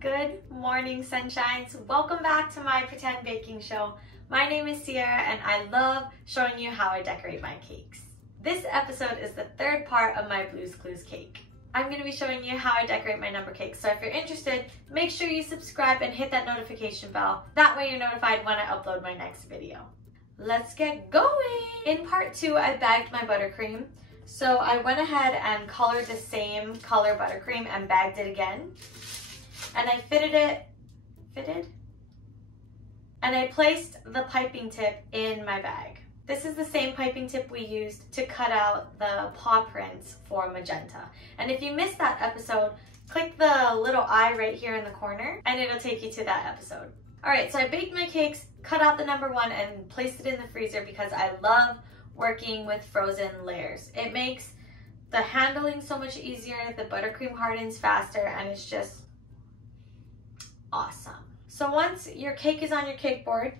Good morning, sunshines. Welcome back to my pretend baking show. My name is Sierra and I love showing you how I decorate my cakes. This episode is the third part of my Blue's Clues cake. I'm going to be showing you how I decorate my number cakes. So if you're interested, make sure you subscribe and hit that notification bell. That way you're notified when I upload my next video. Let's get going! In part 2, I bagged my buttercream. So I went ahead and colored the same color buttercream and bagged it again. And I and I placed the piping tip in my bag. This is the same piping tip we used to cut out the paw prints for Magenta. And if you missed that episode, click the little eye right here in the corner and it'll take you to that episode. All right, so I baked my cakes, cut out the number 1 and placed it in the freezer because I love working with frozen layers. It makes the handling so much easier, the buttercream hardens faster, and it's just awesome. So once your cake is on your cake board,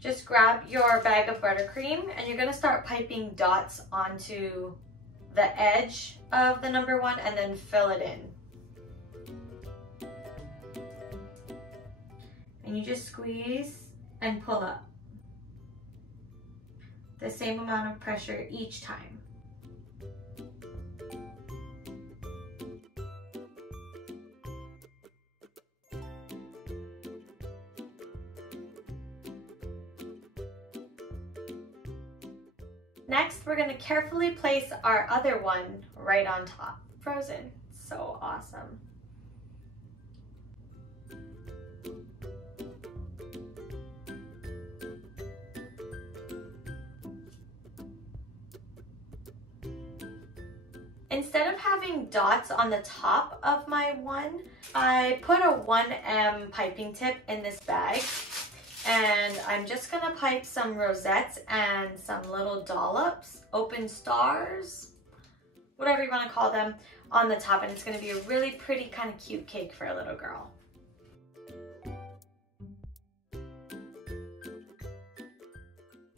just grab your bag of buttercream and you're gonna start piping dots onto the edge of the number 1 and then fill it in. And you just squeeze and pull up. The same amount of pressure each time. Next, we're going to carefully place our other one right on top. Frozen. So awesome. Instead of having dots on the top of my one, I put a 1M piping tip in this bag. And I'm just gonna pipe some rosettes and some little dollops, open stars, whatever you wanna call them, on the top. And it's gonna be a really pretty kind of cute cake for a little girl.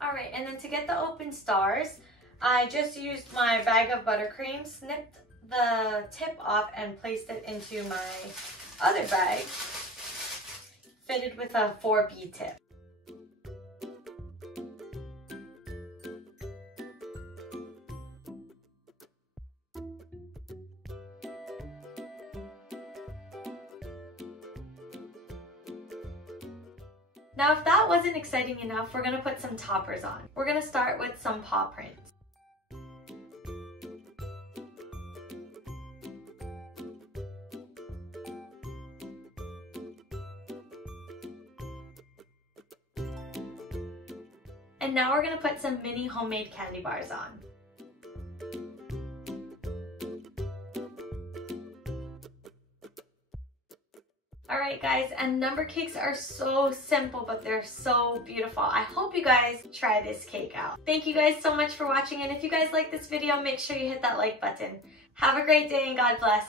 All right, and then to get the open stars, I just used my bag of buttercream, snipped the tip off and placed it into my other bag, fitted with a 4B tip. Now, if that wasn't exciting enough, we're gonna put some toppers on. We're gonna start with some paw prints. And now we're gonna put some mini homemade candy bars on. All right, guys, and number cakes are so simple, but they're so beautiful. I hope you guys try this cake out. Thank you guys so much for watching, and if you guys like this video, make sure you hit that like button. Have a great day and God bless.